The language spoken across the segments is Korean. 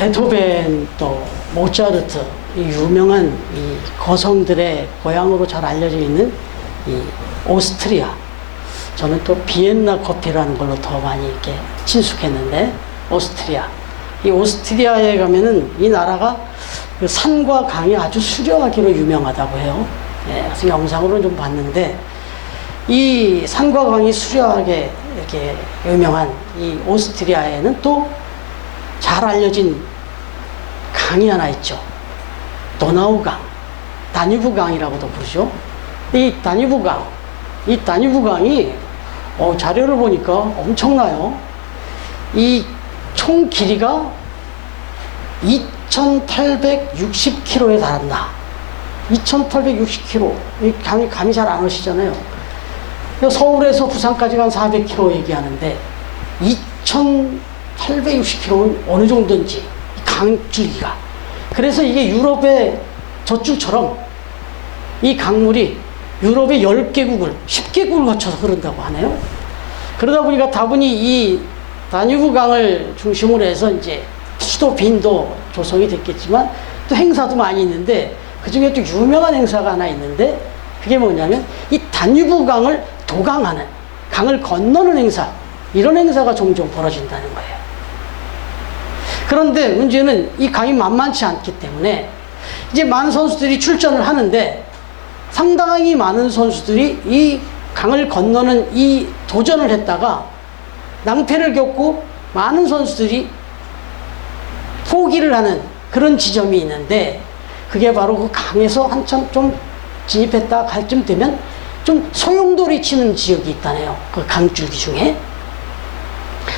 베토벤 또 모차르트, 이 유명한 이 거성들의 고향으로 잘 알려져 있는 이 오스트리아, 저는 또 비엔나 커피라는 걸로 더 많이 이렇게 친숙했는데, 오스트리아. 이 오스트리아에 가면은 이 나라가 그 산과 강이 아주 수려하기로 유명하다고 해요. 예, 그래서 영상으로 좀 봤는데, 이 산과 강이 수려하게 이렇게 유명한 이 오스트리아에는 또 잘 알려진 강이 하나 있죠. 도나우강, 다뉴브강이라고도 부르죠. 이 다뉴브강이 자료를 보니까 엄청나요. 이 총 길이가 2,860km에 달한다. 2,860km. 이 강이 감이 잘 안 오시잖아요. 서울에서 부산까지가 한 400km 얘기하는데 2,860km는 어느 정도인지 강줄기가. 그래서 이게 유럽의 젖줄처럼 이 강물이 유럽의 10개국을 10개국을 거쳐서 흐른다고 하네요. 그러다 보니까 다분히 이 다뉴브강을 중심으로 해서 이제 수도 빈도 조성이 됐겠지만 또 행사도 많이 있는데, 그 중에 또 유명한 행사가 하나 있는데, 그게 뭐냐면 이 다뉴브강을 도강하는, 강을 건너는 행사, 이런 행사가 종종 벌어진다는 거예요. 그런데 문제는 이 강이 만만치 않기 때문에 이제 많은 선수들이 출전을 하는데, 상당히 많은 선수들이 이 강을 건너는 이 도전을 했다가 낭패를 겪고 많은 선수들이 포기를 하는 그런 지점이 있는데, 그게 바로 그 강에서 한참 좀 진입했다 갈 쯤 되면 좀 소용돌이 치는 지역이 있다네요. 그 강줄기 중에.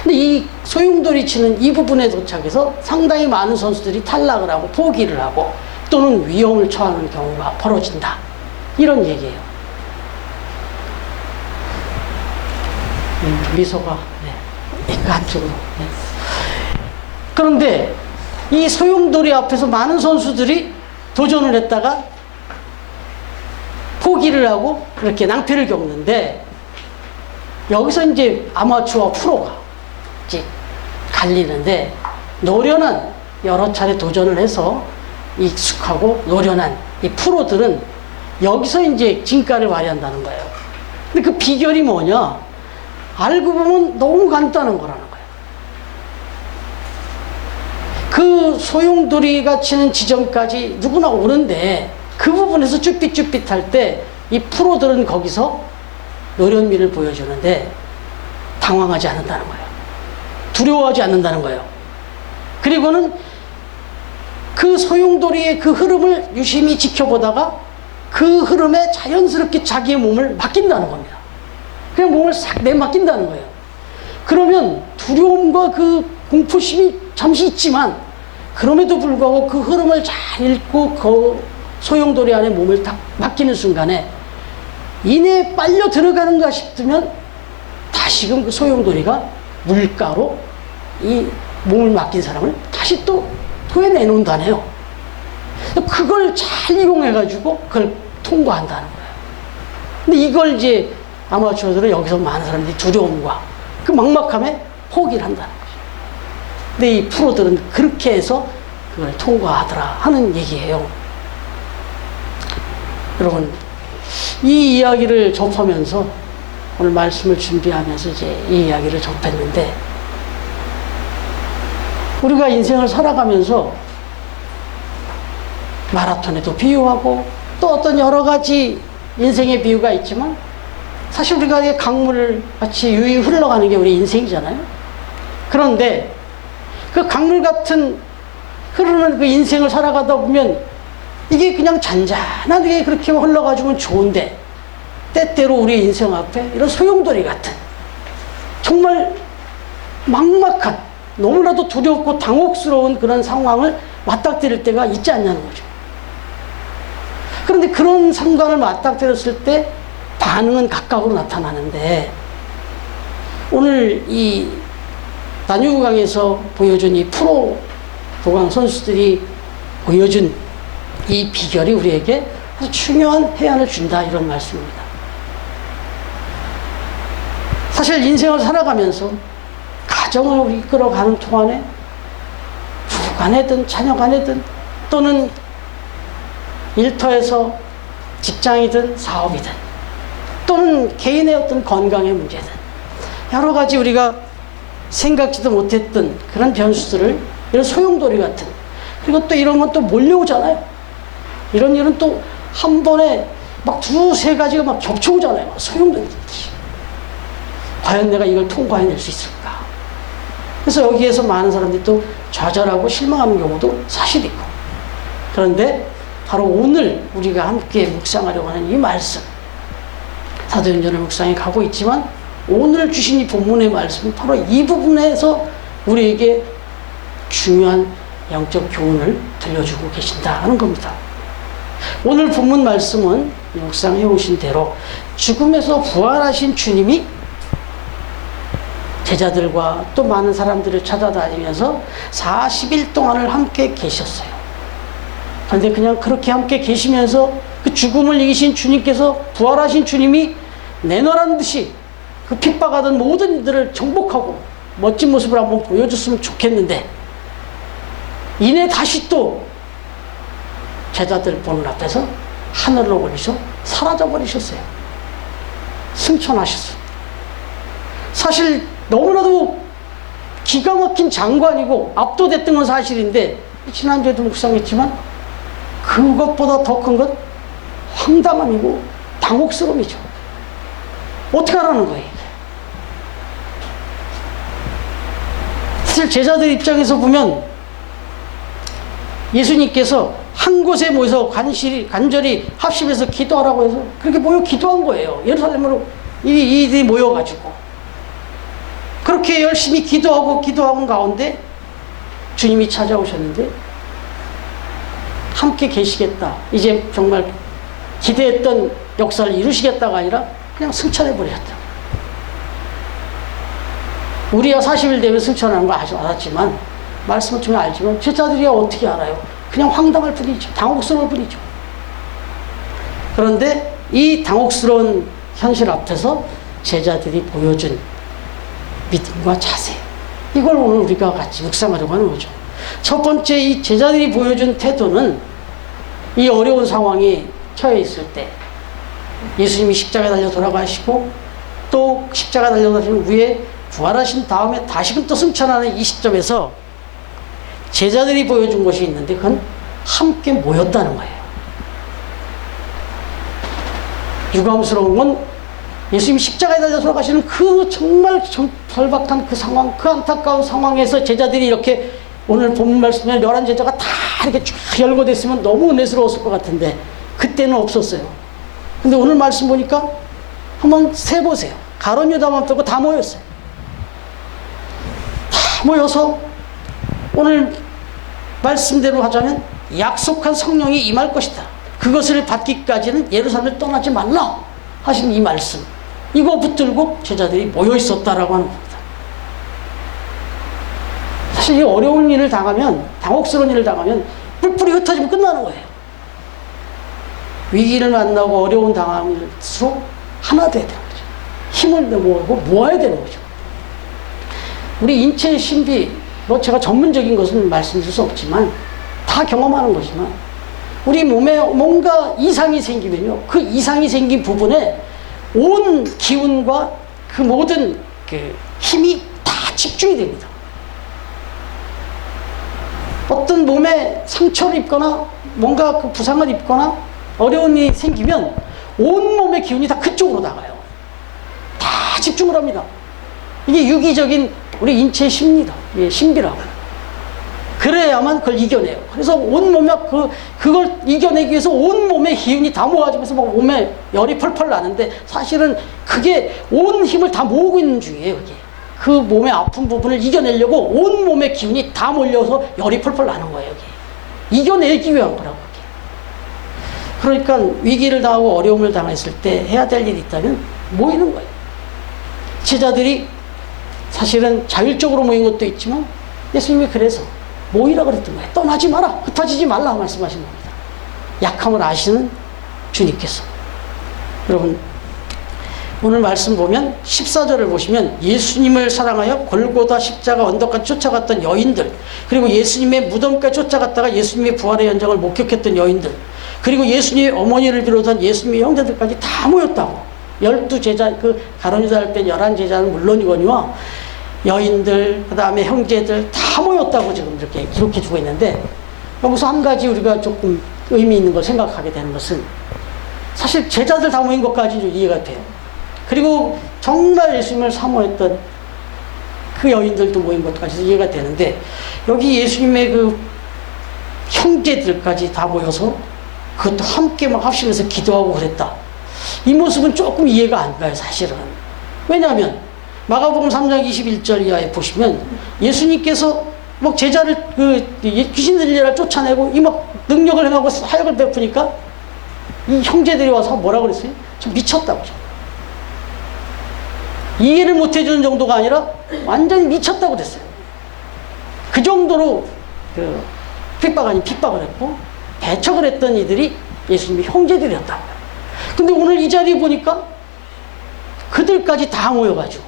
근데 이 소용돌이 치는 이 부분에 도착해서 상당히 많은 선수들이 탈락을 하고 포기를 하고 또는 위험을 처하는 경우가 벌어진다. 이런 얘기예요. 미소가 한쪽으로. 그런데 이 소용돌이 앞에서 많은 선수들이 도전을 했다가 포기를 하고 그렇게 낭패를 겪는데, 여기서 이제 아마추어 프로가 이제 갈리는데, 노련한 여러 차례 도전을 해서 익숙하고 노련한 이 프로들은 여기서 이제 진가를 발휘한다는 거예요. 근데 그 비결이 뭐냐? 알고 보면 너무 간단한 거라는 거예요. 그 소용돌이가 치는 지점까지 누구나 오는데, 그 부분에서 쭈삣쭈삣할 때 이 프로들은 거기서 노련미를 보여주는데 당황하지 않는다는 거예요. 두려워하지 않는다는 거예요. 그리고는 그 소용돌이의 그 흐름을 유심히 지켜보다가 그 흐름에 자연스럽게 자기의 몸을 맡긴다는 겁니다. 그냥 몸을 싹 내맡긴다는 거예요. 그러면 두려움과 그 공포심이 잠시 있지만, 그럼에도 불구하고 그 흐름을 잘 읽고 그 소용돌이 안에 몸을 딱 맡기는 순간에 이내 빨려 들어가는가 싶으면 다시금 그 소용돌이가 물가로 이 몸을 맡긴 사람을 다시 또 토해내놓는다네요. 그걸 잘 이용해가지고 그걸 통과한다는 거예요. 근데 이걸 이제 아마추어들은 여기서 많은 사람들이 두려움과 그 막막함에 포기를 한다는 거죠. 근데 이 프로들은 그렇게 해서 그걸 통과하더라 하는 얘기예요. 여러분, 이 이야기를 접하면서, 오늘 말씀을 준비하면서 이제 이 이야기를 접했는데, 우리가 인생을 살아가면서 마라톤에도 비유하고 또 어떤 여러 가지 인생의 비유가 있지만, 사실 우리가 강물을 같이 유유히 흘러가는 게 우리 인생이잖아요. 그런데 그 강물 같은 흐르는 그 인생을 살아가다 보면 이게 그냥 잔잔하게 그렇게 흘러가주면 좋은데, 때때로 우리 인생 앞에 이런 소용돌이 같은 정말 막막한, 너무나도 두렵고 당혹스러운 그런 상황을 맞닥뜨릴 때가 있지 않냐는 거죠. 그런데 그런 상관을 맞닥뜨렸을 때 반응은 각각으로 나타나는데, 오늘 이 다뉴브강에서 보여준 이 프로 도강 선수들이 보여준 이 비결이 우리에게 아주 중요한 해안을 준다, 이런 말씀입니다. 사실 인생을 살아가면서 가정을 이끌어가는 동안에 간에든 자녀 간에든 또는 일터에서 직장이든 사업이든 또는 개인의 어떤 건강의 문제든 여러 가지 우리가 생각지도 못했던 그런 변수들을 이런 소용돌이 같은, 그리고 또 이런 건 또 몰려오잖아요. 이런 일은 또 한 번에 막 두세 가지가 막 겹쳐오잖아요. 소용돌이. 과연 내가 이걸 통과해낼 수 있을까? 그래서 여기에서 많은 사람들이 또 좌절하고 실망하는 경우도 사실 있고. 그런데 바로 오늘 우리가 함께 묵상하려고 하는 이 말씀, 사도행전을 묵상해 가고 있지만 오늘 주신 이 본문의 말씀은 바로 이 부분에서 우리에게 중요한 영적 교훈을 들려주고 계신다 하는 겁니다. 오늘 본문 말씀은 묵상해 오신 대로 죽음에서 부활하신 주님이 제자들과 또 많은 사람들을 찾아다니면서 40일 동안을 함께 계셨어요. 그런데 그냥 그렇게 함께 계시면서 그 죽음을 이기신 주님께서, 부활하신 주님이 내노란 듯이 그 핍박하던 모든 이들을 정복하고 멋진 모습을 한번 보여줬으면 좋겠는데, 이내 다시 또 제자들 보는 앞에서 하늘로 올리셔 사라져버리셨어요. 승천하셨어요. 사실 너무나도 기가 막힌 장관이고 압도됐던 건 사실인데, 지난주에도 묵상했지만 그것보다 더 큰 건 황당함이고 당혹스러움이죠. 어떻게 하라는 거예요? 사실 제자들 입장에서 보면 예수님께서 한 곳에 모여서 간절히 합심해서 기도하라고 해서 그렇게 모여 기도한 거예요. 예루살렘으로 이들이 모여가지고 그렇게 열심히 기도하고 가운데 주님이 찾아오셨는데, 함께 계시겠다, 이제 정말 기대했던 역사를 이루시겠다가 아니라 그냥 승천해버렸다. 우리가 40일 되면 승천하는 거 아주 알았지만, 말씀을 통해 알지만 제자들이 어떻게 알아요? 그냥 황당할 뿐이죠. 당혹스러울 뿐이죠. 그런데 이 당혹스러운 현실 앞에서 제자들이 보여준 믿음과 자세, 이걸 오늘 우리가 같이 묵상하려고 하는 거죠. 첫 번째, 이 제자들이 보여준 태도는 이 어려운 상황에 처해 있을 때 예수님이 십자가에 달려 돌아가시고 또 십자가에 달려 돌아가신 후에 부활하신 다음에 다시금 또 승천하는 이 시점에서 제자들이 보여준 것이 있는데, 그건 함께 모였다는 거예요. 유감스러운 건 예수님이 십자가에 달려 돌아가시는 그 정말 절박한 그 상황, 그 안타까운 상황에서 제자들이 이렇게, 오늘 본문 말씀에 11제자가 다 이렇게 쫙 열거됐으면 너무 은혜스러웠을 것 같은데 그때는 없었어요. 근데 오늘 말씀 보니까 한번 세보세요. 가룟 유다만 빼고 다 모였어요. 다 모여서 오늘 말씀대로 하자면 약속한 성령이 임할 것이다, 그것을 받기까지는 예루살렘을 떠나지 말라 하신 이 말씀, 이거 붙들고 제자들이 모여 있었다라고 하는 겁니다. 사실 이 어려운 일을 당하면, 당혹스러운 일을 당하면 뿔뿔이 흩어지면 끝나는 거예요. 위기를 만나고 어려운 당할수록 하나 돼야 되는 거죠. 힘을 모아야 되는 거죠. 우리 인체의 신비, 제가 전문적인 것은 말씀드릴 수 없지만 다 경험하는 거지만, 우리 몸에 뭔가 이상이 생기면요, 그 이상이 생긴 부분에 온 기운과 그 모든 그 힘이 다 집중이 됩니다. 어떤 몸에 상처를 입거나 뭔가 그 부상을 입거나 어려운 일이 생기면 온 몸의 기운이 다 그쪽으로 나가요. 다 집중을 합니다. 이게 유기적인 우리 인체의 심리다. 예, 신비라고. 그래야만 그걸 이겨내요. 그래서 온 몸에 그걸 이겨내기 위해서 온 몸의 기운이 다 모아지면서 막 몸에 열이 펄펄 나는데, 사실은 그게 온 힘을 다 모으고 있는 중이에요. 그게. 그 몸의 아픈 부분을 이겨내려고 온 몸의 기운이 다 몰려서 열이 펄펄 나는 거예요. 이게. 이겨내기 위한 거라고. 이게. 그러니까 위기를 당하고 어려움을 당했을 때 해야 될 일이 있다면 모이는 거예요. 제자들이 사실은 자율적으로 모인 것도 있지만 예수님이 그래서 모이라 그랬던 거예요. 떠나지 마라, 흩어지지 말라 말씀하신 겁니다. 약함을 아시는 주님께서. 여러분, 오늘 말씀 보면 14절을 보시면 예수님을 사랑하여 골고다 십자가 언덕까지 쫓아갔던 여인들, 그리고 예수님의 무덤까지 쫓아갔다가 예수님의 부활의 현장을 목격했던 여인들, 그리고 예수님의 어머니를 비롯한 예수님의 형제들까지 다 모였다고. 12제자, 그 가론유다 할 때 11제자는 물론이거니와 여인들, 그 다음에 형제들 다 모였다고 지금 이렇게 기록해 주고 있는데, 여기서 한 가지 우리가 조금 의미 있는 걸 생각하게 되는 것은, 사실 제자들 다 모인 것까지 이해가 돼요. 그리고 정말 예수님을 사모했던 그 여인들도 모인 것까지 이해가 되는데, 여기 예수님의 그 형제들까지 다 모여서 그것도 함께 막 합심해서 기도하고 그랬다. 이 모습은 조금 이해가 안 가요, 사실은. 왜냐하면 마가복음 3장 21절 이하에 보시면 예수님께서 막 제자를 귀신 들린 자를 쫓아내고 이 막 능력을 행하고 사역을 베푸니까 이 형제들이 와서 뭐라고 그랬어요? 좀 미쳤다고. 이해를 못 해주는 정도가 아니라 완전히 미쳤다고 그랬어요. 그 정도로 핍박 아닌 핍박을 했고 배척을 했던 이들이 예수님의 형제들이었다고요. 근데 오늘 이 자리에 보니까 그들까지 다 모여가지고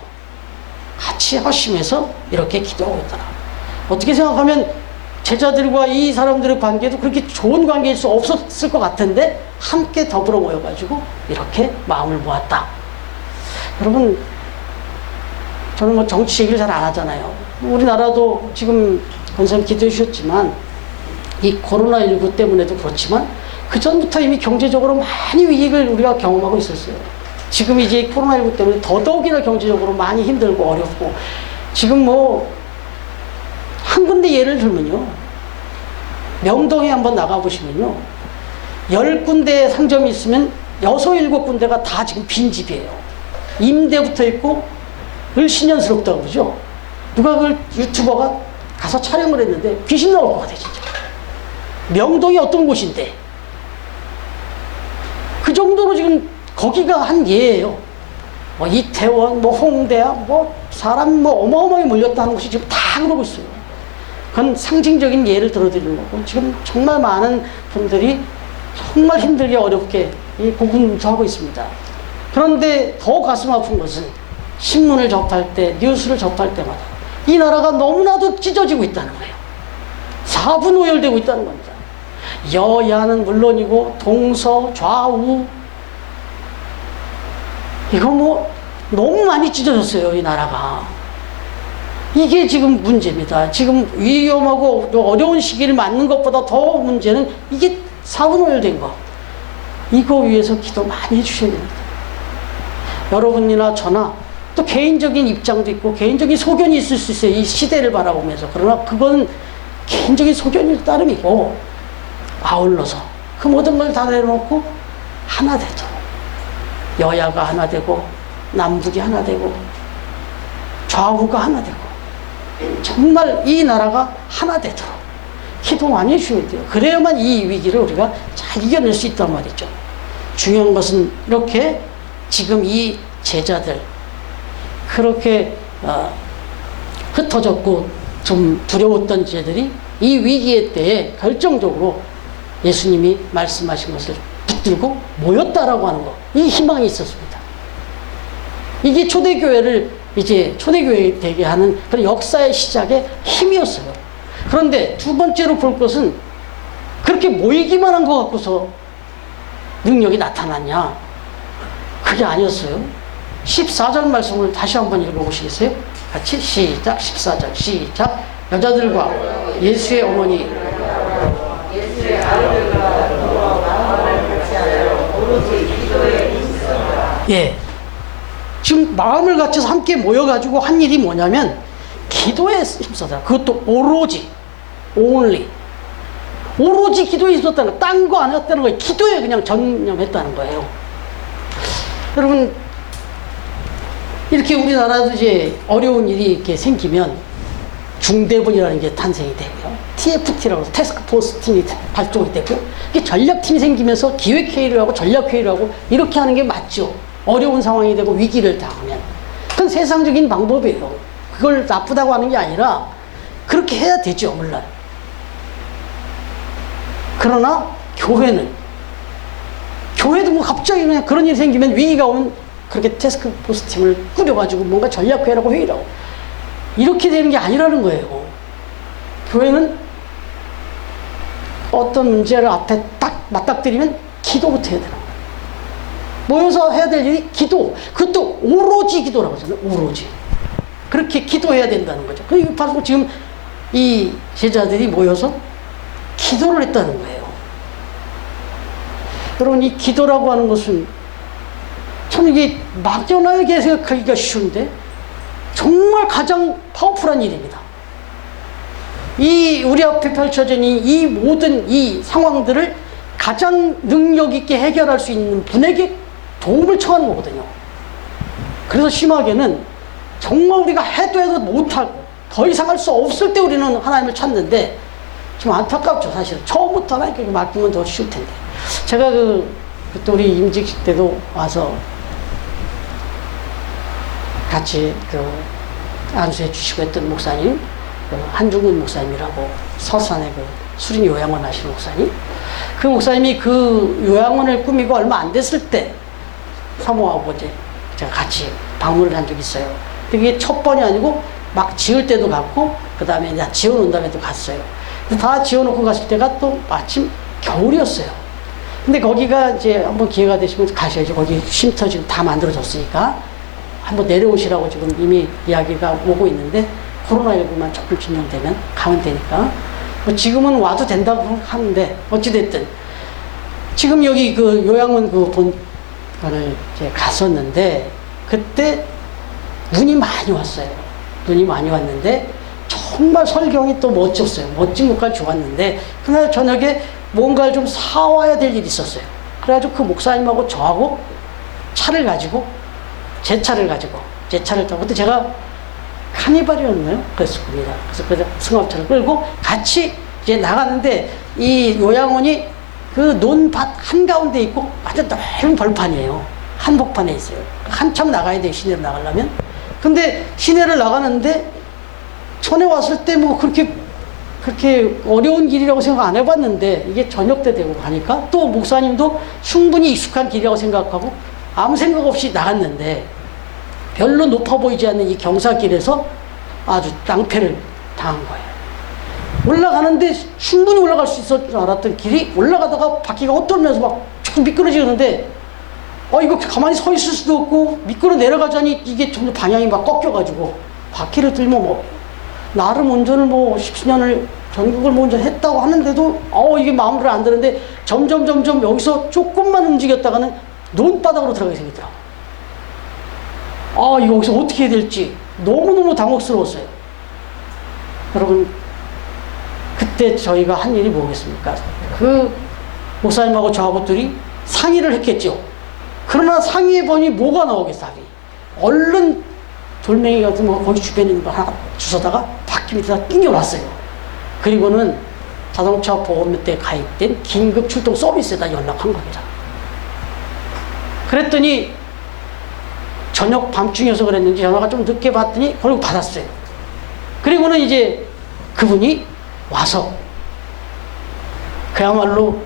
같이 합심해서 이렇게 기도하고 있더라. 어떻게 생각하면 제자들과 이 사람들의 관계도 그렇게 좋은 관계일 수 없었을 것 같은데 함께 더불어 모여가지고 이렇게 마음을 모았다. 여러분, 저는 뭐 정치 얘기를 잘 안 하잖아요. 우리나라도 지금 권사님 기도해 주셨지만 이 코로나19 때문에도 그렇지만 그 전부터 이미 경제적으로 많이 위기를 우리가 경험하고 있었어요. 지금 이제 코로나19 때문에 더더욱이나 경제적으로 많이 힘들고 어렵고, 지금 뭐 한 군데 예를 들면요, 명동에 한번 나가보시면요, 10군데 상점이 있으면 6, 7군데가 다 지금 빈집이에요. 임대부터 있고 을신년스럽다고 그러죠. 누가 그 유튜버가 가서 촬영을 했는데 귀신 나올 것 같아, 진짜. 명동이 어떤 곳인데 그 정도로 지금 거기가 한 예예요. 뭐 이태원, 뭐 홍대야, 뭐 사람 뭐 어마어마하게 몰렸다는 곳이 지금 다 그러고 있어요. 그건 상징적인 예를 들어드리는 거고, 지금 정말 많은 분들이 정말 힘들게 어렵게 고군분투하고 있습니다. 그런데 더 가슴 아픈 것은 신문을 접할 때, 뉴스를 접할 때마다 이 나라가 너무나도 찢어지고 있다는 거예요. 사분오열되고 있다는 겁니다. 여야는 물론이고 동서 좌우, 이거 뭐 너무 많이 찢어졌어요, 이 나라가. 이게 지금 문제입니다. 지금 위험하고 어려운 시기를 맞는 것보다 더 문제는 이게 사분오열된 거. 이거 위해서 기도 많이 해주셔야 됩니다. 여러분이나 저나 또 개인적인 입장도 있고 개인적인 소견이 있을 수 있어요, 이 시대를 바라보면서. 그러나 그건 개인적인 소견일 따름이고, 아울러서 그 모든 걸 다 내려놓고 하나 되도록, 여야가 하나 되고 남북이 하나 되고 좌우가 하나 되고 정말 이 나라가 하나 되도록 기도 많이 해주셔야 돼요. 그래야만 이 위기를 우리가 잘 이겨낼 수 있단 말이죠. 중요한 것은 이렇게 지금 이 제자들, 그렇게 흩어졌고 좀 두려웠던 제자들이 이 위기의 때에 결정적으로 예수님이 말씀하신 것을 붙들고 모였다라고 하는 것, 이 희망이 있었습니다. 이게 초대교회를 이제 초대교회 되게 하는 그런 역사의 시작의 힘이었어요. 그런데 두 번째로 볼 것은, 그렇게 모이기만 한 것 갖고서 능력이 나타났냐? 그게 아니었어요. 14절 말씀을 다시 한번 읽어보시겠어요? 같이 시작. 14절 시작. 여자들과 예수의 어머니, 예, 지금 마음을 갖춰서 함께 모여가지고 한 일이 뭐냐면 기도에 힘써더라. 그것도 오로지, only, 오로지 기도에 힘썼다는 거, 딴 거 안 했다는 거예요. 기도에 그냥 전념했다는 거예요. 여러분, 이렇게 우리나라도 이제 어려운 일이 이렇게 생기면 중대본이라는 게 탄생이 되고요. TFT라고 해서 태스크포스 팀이 발족이 되고요. 이게 전략팀이 생기면서 기획회의를 하고 전략회의를 하고 이렇게 하는 게 맞죠. 어려운 상황이 되고 위기를 당하면. 그건 세상적인 방법이에요. 그걸 나쁘다고 하는 게 아니라 그렇게 해야 되죠, 물론. 그러나 교회도 뭐 갑자기 그냥 그런 일이 생기면, 위기가 오면 그렇게 태스크포스 팀을 꾸려가지고 뭔가 전략회의라고 회의라고 이렇게 되는 게 아니라는 거예요. 교회는 어떤 문제를 앞에 딱 맞닥뜨리면 기도부터 해야 되는 거예요. 모여서 해야 될 일이 기도. 그것도 오로지 기도라고 하잖아요. 오로지. 그렇게 기도해야 된다는 거죠. 그리고 바로 지금 이 제자들이 모여서 기도를 했다는 거예요. 여러분, 이 기도라고 하는 것은 참 이게 막연하게 생각하기가 쉬운데 정말 가장 파워풀한 일입니다. 이 우리 앞에 펼쳐진 이 모든 이 상황들을 가장 능력 있게 해결할 수 있는 분에게 도움을 청하는 거거든요. 그래서 심하게는 정말 우리가 해도 못하고 더 이상 할 수 없을 때 우리는 하나님을 찾는데 좀 안타깝죠. 사실은 처음부터 하나님께 맡기면 더 쉬울 텐데. 제가 그때 우리 임직식 때도 와서 같이 안수해 주시고 했던 목사님, 한중근 목사님이라고 서산에 수린 요양원 하시는 목사님, 그 목사님이 그 요양원을 꾸미고 얼마 안 됐을 때 사모하고 이제 제가 같이 방문을 한 적이 있어요. 그게 첫 번이 아니고 막 지을 때도 갔고 그 다음에 이제 지어놓은 다음에도 갔어요. 다 지어놓고 갔을 때가 또 마침 겨울이었어요. 근데 거기가 이제 한번 기회가 되시면 가셔야죠. 거기 쉼터 지금 다 만들어졌으니까 한번 내려오시라고 지금 이미 이야기가 오고 있는데 코로나19만 조금 진정되면 가면 되니까 뭐 지금은 와도 된다고 하는데 어찌됐든 지금 여기 그 요양원 그 본가를 이제 갔었는데 그때 눈이 많이 왔어요. 눈이 많이 왔는데 정말 설경이 또 멋졌어요. 멋진 것까지 좋았는데 그날 저녁에 뭔가를 좀 사와야 될 일이 있었어요. 그래가지고 그 목사님하고 저하고 차를 가지고 제 차를 타고 그때 제가 카니발이었나요? 그랬습니다. 그래서 승합차를 끌고 같이 이제 나가는데 이 요양원이 그 논밭 한가운데 있고 아주 넓은 벌판이에요. 한복판에 있어요. 한참 나가야 돼요. 시내로 나가려면. 근데 시내를 나가는데 전에 왔을 때 뭐 그렇게 어려운 길이라고 생각 안 해봤는데 이게 저녁 때 되고 가니까 또 목사님도 충분히 익숙한 길이라고 생각하고 아무 생각 없이 나갔는데 별로 높아 보이지 않는 이 경사길에서 아주 낭패를 당한 거예요. 올라가는데 충분히 올라갈 수 있을 줄 알았던 길이 올라가다가 바퀴가 헛돌면서 막 조금 미끄러지는데 이거 가만히 서 있을 수도 없고 미끄러 내려가자니 이게 점점 방향이 막 꺾여가지고 바퀴를 들면 뭐 나름 운전을 뭐 10년을 전국을 뭐 운전했다고 하는데도 이게 마음으로 안 드는데 점점 여기서 조금만 움직였다가는 논바닥으로 들어가게 생기더라고. 이거 여기서 어떻게 해야 될지 너무너무 당혹스러웠어요. 여러분, 그때 저희가 한 일이 뭐겠습니까? 그 목사님하고 저하고 둘이 상의를 했겠죠. 그러나 상의해보니 뭐가 나오겠어, 합이. 얼른 돌멩이 같은 거 거기 주변에 있는 거 하나 주워다가 바퀴 밑에다 끼워놨어요. 그리고는 자동차 보험료에 가입된 긴급 출동 서비스에다 연락한 겁니다. 그랬더니 저녁 밤중이어서 그랬는지 전화가 좀 늦게 받더니 결국 받았어요. 그리고는 이제 그분이 와서 그야말로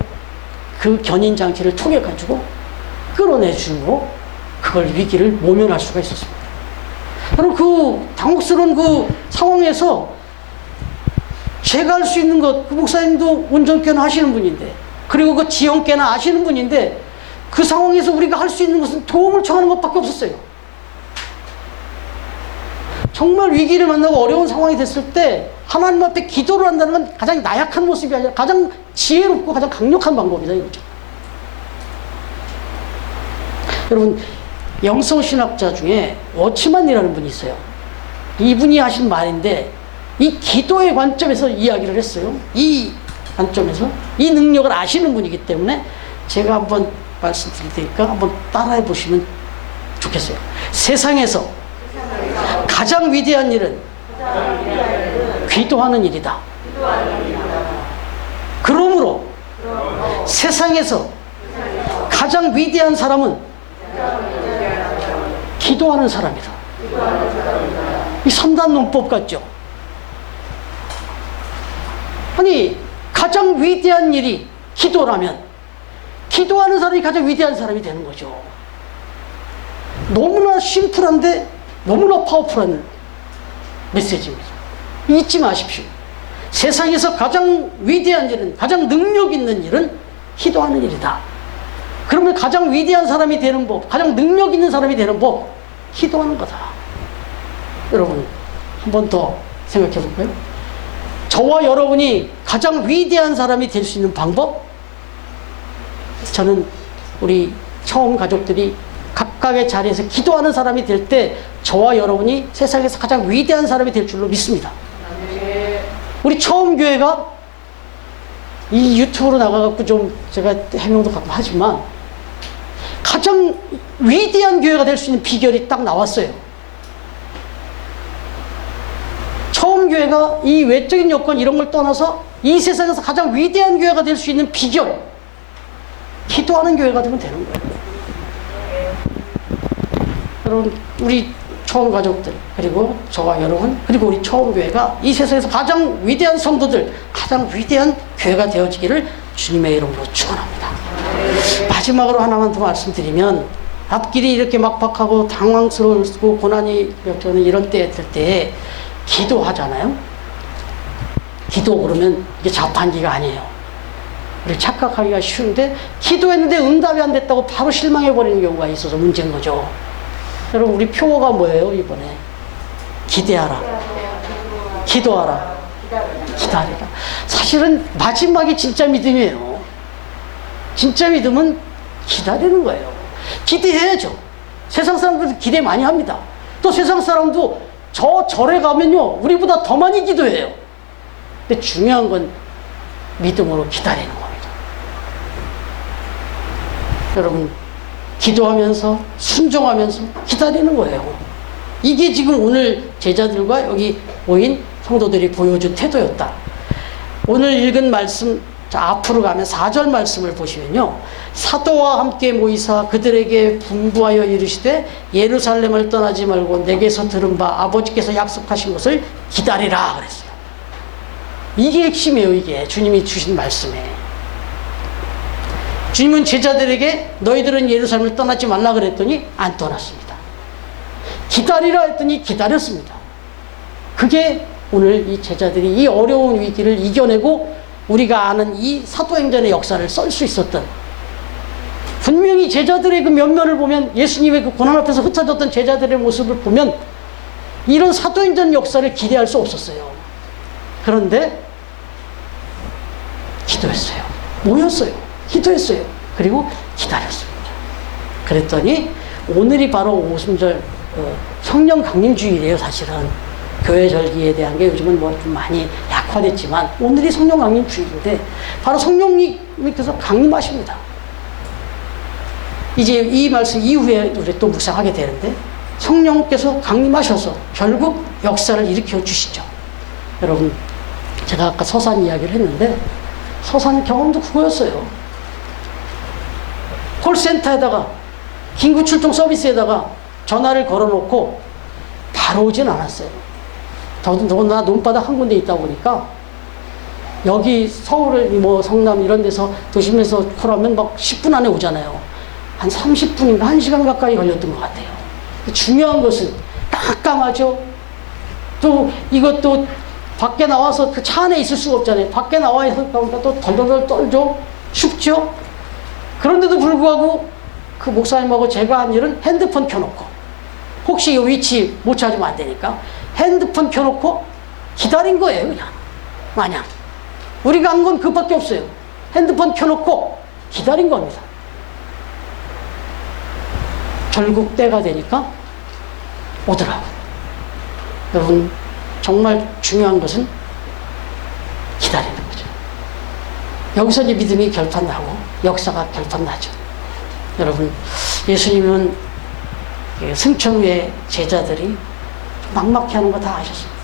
그 견인 장치를 통해 가지고 끌어내주고 그걸 위기를 모면할 수가 있었습니다. 여러분, 그 당혹스러운 그 상황에서 제가 할 수 있는 것, 그 목사님도 운전께나 하시는 분인데 그리고 그 지형께나 아시는 분인데 그 상황에서 우리가 할 수 있는 것은 도움을 청하는 것밖에 없었어요. 정말 위기를 만나고 어려운 상황이 됐을 때 하나님 앞에 기도를 한다는 건 가장 나약한 모습이 아니라 가장 지혜롭고 가장 강력한 방법이다 이거죠. 여러분, 영성신학자 중에 워치만이라는 분이 있어요. 이분이 하신 말인데 이 기도의 관점에서 이야기를 했어요. 이 관점에서 이 능력을 아시는 분이기 때문에 제가 한번 말씀드릴 테니까 한번 따라해 보시면 좋겠어요. 세상에서 가장 위대한 일은 기도하는 일이다. 그러므로 세상에서 가장 위대한 사람은 기도하는 사람이다. 이 3단 논법 같죠? 아니, 가장 위대한 일이 기도라면 기도하는 사람이 가장 위대한 사람이 되는 거죠. 너무나 심플한데 너무나 파워풀한 메시지입니다. 잊지 마십시오. 세상에서 가장 위대한 일은, 가장 능력 있는 일은 기도하는 일이다. 그러면 가장 위대한 사람이 되는 법, 가장 능력 있는 사람이 되는 법, 기도하는 거다. 여러분, 한 번 더 생각해 볼까요? 저와 여러분이 가장 위대한 사람이 될 수 있는 방법? 저는 우리 처음 가족들이 각각의 자리에서 기도하는 사람이 될 때 저와 여러분이 세상에서 가장 위대한 사람이 될 줄로 믿습니다. 우리 처음 교회가 이 유튜브로 나가갖고 좀 제가 해명도 가끔 하지만 가장 위대한 교회가 될 수 있는 비결이 딱 나왔어요. 처음 교회가 이 외적인 요건 이런 걸 떠나서 이 세상에서 가장 위대한 교회가 될 수 있는 비결, 기도하는 교회가 되면 되는 거예요. 여러분, 우리 처음 가족들, 그리고 저와 여러분, 그리고 우리 처음 교회가 이 세상에서 가장 위대한 성도들, 가장 위대한 교회가 되어지기를 주님의 이름으로 축원합니다. 마지막으로 하나만 더 말씀드리면, 앞길이 이렇게 막박하고 당황스러우고 고난이 겹쳐오는 이런 때에 들 때 기도하잖아요. 기도 그러면 이게 자판기가 아니에요. 우리 착각하기가 쉬운데 기도했는데 응답이 안 됐다고 바로 실망해버리는 경우가 있어서 문제인 거죠. 여러분, 우리 표어가 뭐예요 이번에? 기대하라, 기도하라, 기다리라. 사실은 마지막이 진짜 믿음이에요. 진짜 믿음은 기다리는 거예요. 기대해야죠. 세상 사람들도 기대 많이 합니다. 또 세상 사람도 저 절에 가면요 우리보다 더 많이 기도해요. 근데 중요한 건 믿음으로 기다리는 겁니다. 여러분, 기도하면서 순종하면서 기다리는 거예요. 이게 지금 오늘 제자들과 여기 모인 성도들이 보여준 태도였다. 오늘 읽은 말씀, 자, 앞으로 가면 4절 말씀을 보시면요, 사도와 함께 모이사 그들에게 분부하여 이르시되 예루살렘을 떠나지 말고 내게서 들은 바 아버지께서 약속하신 것을 기다리라 그랬어요. 이게 핵심이에요. 이게 주님이 주신 말씀에. 주님은 제자들에게 너희들은 예루살렘을 떠나지 말라 그랬더니 안 떠났습니다. 기다리라 했더니 기다렸습니다. 그게 오늘 이 제자들이 이 어려운 위기를 이겨내고 우리가 아는 이 사도행전의 역사를 썰 수 있었던, 분명히 제자들의 그 면면을 보면, 예수님의 그 고난 앞에서 흩어졌던 제자들의 모습을 보면 이런 사도행전 역사를 기대할 수 없었어요. 그런데 기도했어요. 모였어요. 기도했어요. 그리고 기다렸습니다. 그랬더니 오늘이 바로 오순절 성령 강림주일이에요. 사실은 교회 절기에 대한 게 요즘은 뭐 좀 많이 약화됐지만 오늘이 성령 강림주일인데 바로 성령님께서 강림하십니다. 이제 이 말씀 이후에 우리 또 묵상하게 되는데, 성령께서 강림하셔서 결국 역사를 일으켜 주시죠. 여러분, 제가 아까 서산 이야기를 했는데 서산 경험도 그거였어요. 콜센터에다가 긴급 출동 서비스에다가 전화를 걸어놓고 바로 오진 않았어요. 더군다나 논바닥 한 군데 있다 보니까 여기 서울을 뭐 성남 이런 데서 도심에서 콜하면 막 10분 안에 오잖아요. 한 30분인가 1시간 가까이 걸렸던 것 같아요. 중요한 것은 깜깜하죠. 또 이것도 밖에 나와서 그 차 안에 있을 수가 없잖아요. 밖에 나와 있으니까 또 덜덜덜 떨죠. 춥죠. 그런데도 불구하고 그 목사님하고 제가 한 일은 핸드폰 켜놓고, 혹시 이 위치 못 찾으면 안 되니까 핸드폰 켜놓고 기다린 거예요. 그냥 마냥 우리가 한 건 그밖에 없어요. 핸드폰 켜놓고 기다린 겁니다. 결국 때가 되니까 오더라고요. 여러분, 정말 중요한 것은 기다리는 거죠. 여기서 이제 믿음이 결판나고 역사가 결판나죠. 여러분, 예수님은 승천후에 제자들이 막막해 하는 거 다 아셨습니다.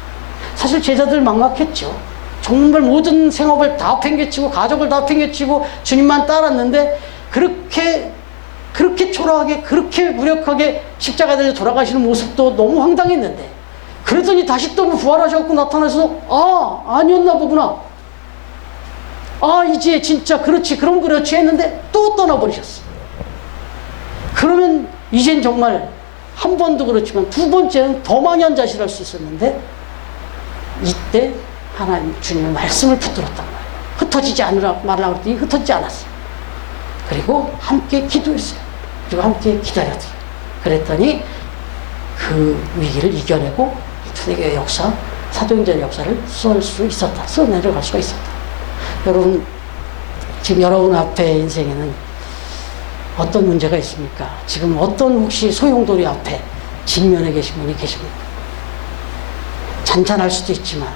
사실 제자들 막막했죠. 정말 모든 생업을 다 팽개치고 가족을 다 팽개치고 주님만 따랐는데 그렇게 초라하게, 그렇게 무력하게 십자가 달려 돌아가시는 모습도 너무 황당했는데, 그러더니 다시 또 부활하셔서 나타나서 아니었나 보구나. 이제 진짜 그렇지, 그럼 그렇지 했는데 또 떠나버리셨어. 그러면 이젠 정말 한 번도 그렇지만 두 번째는 더 망연자실할 수 있었는데 이때 하나님 주님의 말씀을 붙들었단 말이에요. 흩어지지 않으라 말라고 했더니 흩어지지 않았어요. 그리고 함께 기도했어요. 그리고 함께 기다렸어요. 그랬더니 그 위기를 이겨내고 초대교회 역사, 사도행전의 역사를 쏠 수 있었다. 써내려갈 수가 있었다. 여러분, 지금 여러분 앞에 인생에는 어떤 문제가 있습니까? 지금 어떤 혹시 소용돌이 앞에 직면해 계신 분이 계십니까? 잔잔할 수도 있지만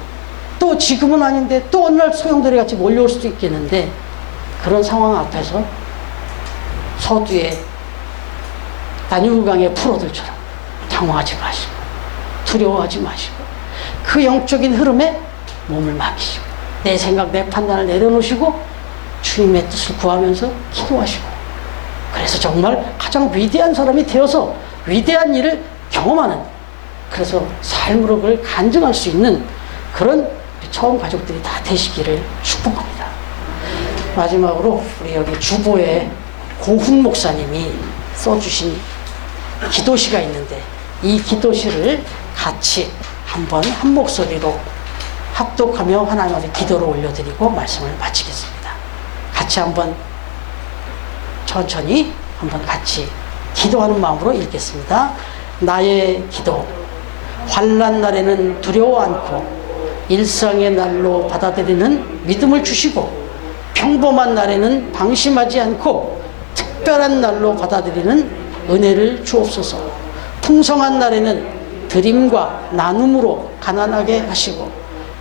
또 지금은 아닌데 또 어느 날 소용돌이 같이 몰려올 수도 있겠는데 그런 상황 앞에서 서두에 다뉴브강의 프로들처럼 당황하지 마시고 두려워하지 마시고 그 영적인 흐름에 몸을 맡기시고 내 생각 내 판단을 내려놓으시고 주님의 뜻을 구하면서 기도하시고 그래서 정말 가장 위대한 사람이 되어서 위대한 일을 경험하는 그래서 삶으로 그걸 간증할 수 있는 그런 처음 가족들이 다 되시기를 축복합니다. 마지막으로 우리 여기 주보에 고훈 목사님이 써주신 기도시가 있는데 이 기도시를 같이 한번 한 목소리로 합독하며 하나님 앞에 기도를 올려드리고 말씀을 마치겠습니다. 같이 한번 천천히 한번 같이 기도하는 마음으로 읽겠습니다. 나의 기도. 환난 날에는 두려워 않고 일상의 날로 받아들이는 믿음을 주시고 평범한 날에는 방심하지 않고 특별한 날로 받아들이는 은혜를 주옵소서. 풍성한 날에는 드림과 나눔으로 가난하게 하시고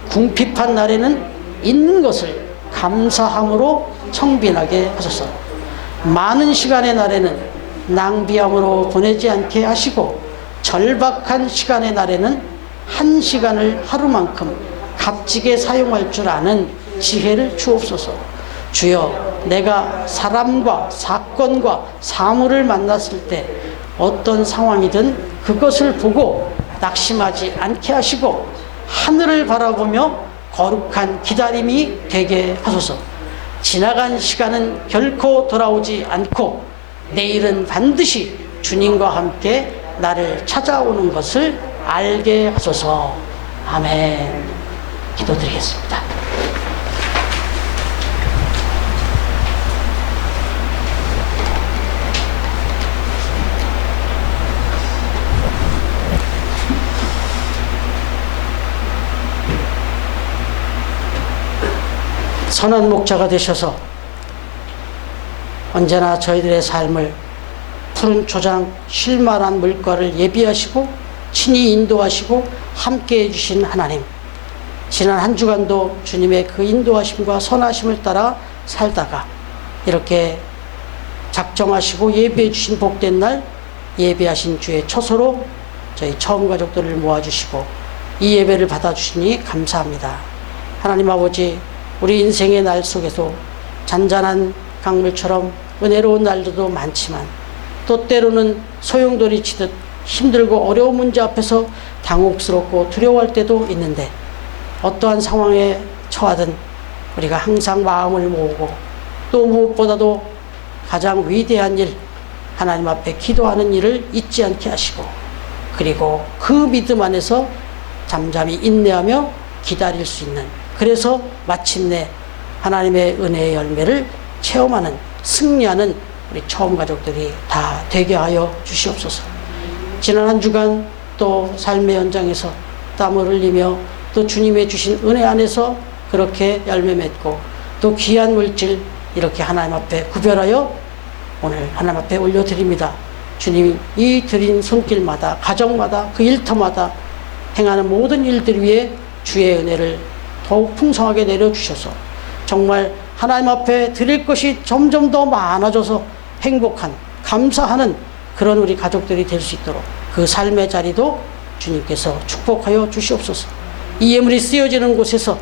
궁핍한 날에는 있는 것을 감사함으로 청빈하게 하소서. 많은 시간의 날에는 낭비함으로 보내지 않게 하시고 절박한 시간의 날에는 한 시간을 하루만큼 값지게 사용할 줄 아는 지혜를 주옵소서. 주여, 내가 사람과 사건과 사물을 만났을 때 어떤 상황이든 그것을 보고 낙심하지 않게 하시고 하늘을 바라보며 거룩한 기다림이 되게 하소서. 지나간 시간은 결코 돌아오지 않고 내일은 반드시 주님과 함께 나를 찾아오는 것을 알게 하소서. 아멘. 기도드리겠습니다. 선한 목자가 되셔서 언제나 저희들의 삶을 푸른 초장 쉴만한 물가를 예비하시고 친히 인도하시고 함께 해주신 하나님, 지난 한 주간도 주님의 그 인도하심과 선하심을 따라 살다가 이렇게 작정하시고 예비해 주신 복된 날 예비하신 주의 처소로 저희 처음 가족들을 모아주시고 이 예배를 받아주시니 감사합니다. 하나님 아버지, 우리 인생의 날 속에도 잔잔한 강물처럼 은혜로운 날들도 많지만 또 때로는 소용돌이 치듯 힘들고 어려운 문제 앞에서 당혹스럽고 두려워할 때도 있는데 어떠한 상황에 처하든 우리가 항상 마음을 모으고 또 무엇보다도 가장 위대한 일, 하나님 앞에 기도하는 일을 잊지 않게 하시고 그리고 그 믿음 안에서 잠잠히 인내하며 기다릴 수 있는, 그래서 마침내 하나님의 은혜의 열매를 체험하는, 승리하는 우리 처음 가족들이 다 되게 하여 주시옵소서. 지난 한 주간 또 삶의 현장에서 땀을 흘리며 또 주님의 주신 은혜 안에서 그렇게 열매 맺고 또 귀한 물질 이렇게 하나님 앞에 구별하여 오늘 하나님 앞에 올려드립니다. 주님, 이 드린 손길마다, 가정마다, 그 일터마다 행하는 모든 일들 위에 주의 은혜를 더욱 풍성하게 내려주셔서 정말 하나님 앞에 드릴 것이 점점 더 많아져서 행복한, 감사하는 그런 우리 가족들이 될 수 있도록 그 삶의 자리도 주님께서 축복하여 주시옵소서. 이 예물이 쓰여지는 곳에서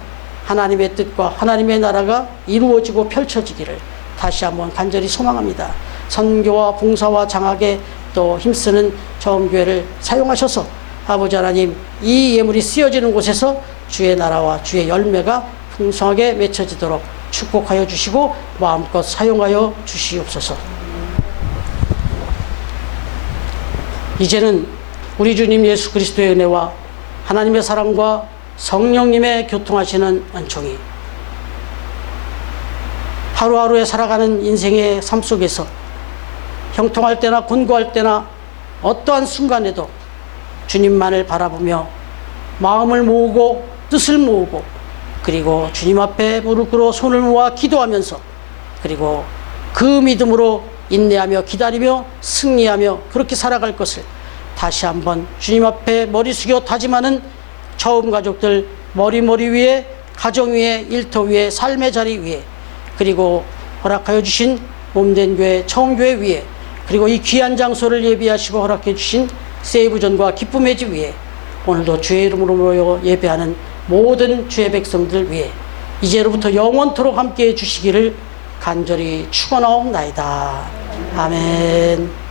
하나님의 뜻과 하나님의 나라가 이루어지고 펼쳐지기를 다시 한번 간절히 소망합니다. 선교와 봉사와 장학에 또 힘쓰는 처음교회를 사용하셔서 아버지 하나님, 이 예물이 쓰여지는 곳에서 주의 나라와 주의 열매가 풍성하게 맺혀지도록 축복하여 주시고 마음껏 사용하여 주시옵소서. 이제는 우리 주님 예수 그리스도의 은혜와 하나님의 사랑과 성령님의 교통하시는 은총이 하루하루에 살아가는 인생의 삶 속에서 형통할 때나 곤고할 때나 어떠한 순간에도 주님만을 바라보며 마음을 모으고 뜻을 모으고 그리고 주님 앞에 무릎 꿇어 손을 모아 기도하면서 그리고 그 믿음으로 인내하며 기다리며 승리하며 그렇게 살아갈 것을 다시 한번 주님 앞에 머리 숙여 다짐하는 처음 가족들 머리 위에 가정 위에 일터 위에 삶의 자리 위에 그리고 허락하여 주신 몸된 교회 처음 교회 위에 그리고 이 귀한 장소를 예비하시고 허락해 주신 세이브전과 기쁨의 집 위에 오늘도 주의 이름으로 모여 예배하는 모든 주의 백성들 위에 이제로부터 영원토록 함께해 주시기를 간절히 축원하옵나이다. 아멘.